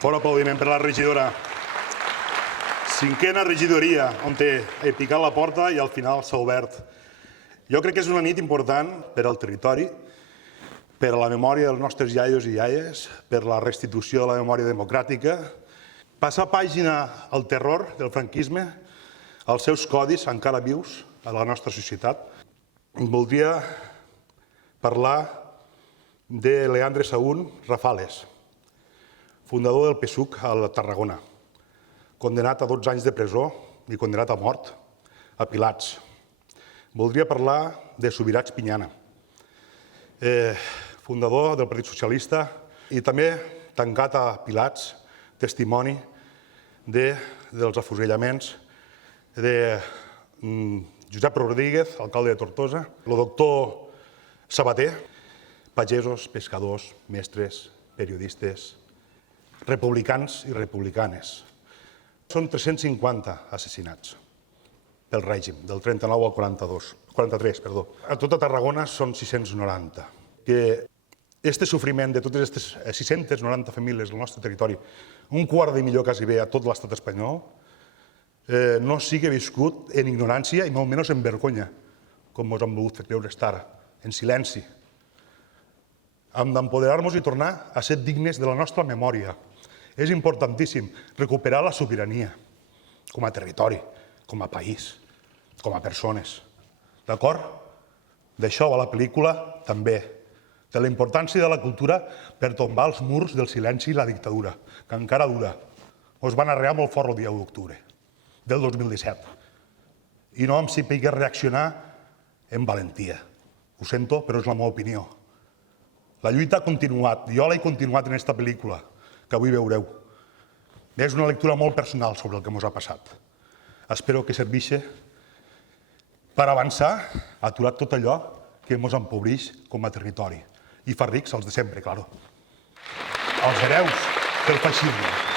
Fort aplaudiment per la regidora. Cinquena regidoria, on he picat la porta i al final s'ha obert. Jo crec que és una nit important per al territori, per a la memòria dels nostres iaios i iaies, per la restitució de la memòria democràtica, passar pàgina al terror del franquisme, als seus codis encara vius a la nostra societat. Voldria parlar de Leandre Saún Rafales, fundador del PSUC a Tarragona, condenat a 12 anys de presó i condenat a mort a Pilats. Voldria parlar de Subirats Pinyana, fundador del Partit Socialista i també tancat a Pilats, testimoni dels afusellaments de Josep Rodríguez, alcalde de Tortosa, el doctor Sabater, pagesos, pescadors, mestres, periodistes, republicans i republicanes. Són 350 assassinats pel règim, del 39 al 43. A tota Tarragona són 690. Que este sofriment de totes aquestes 690 famílies del nostre territori, un quart de milió quasi bé a tot l'estat espanyol, no sigui viscut en ignorància i molt menys en vergonya, com ens han volgut fer creure estar, en silenci. Hem d'empoderar-nos i tornar a ser dignes de la nostra memòria. És importantíssim recuperar la sobirania com a territori, com a país, com a persones. D'acord? D'això va la pel·lícula també, de la importància de la cultura per tombar els murs del silenci i la dictadura, que encara dura. Ens van arrear molt fort el dia 1 d'octubre del 2017 i no hem sabut reaccionar amb valentia. Ho sento, però és la meva opinió. La lluita ha continuat, jo l'he continuat en aquesta pel·lícula, que avui veureu. És una lectura molt personal sobre el que ens ha passat. Espero que serveixi per avançar, aturar tot allò que ens empobreix com a territori i fa rics els de sempre, claro. Els hereus del feixisme.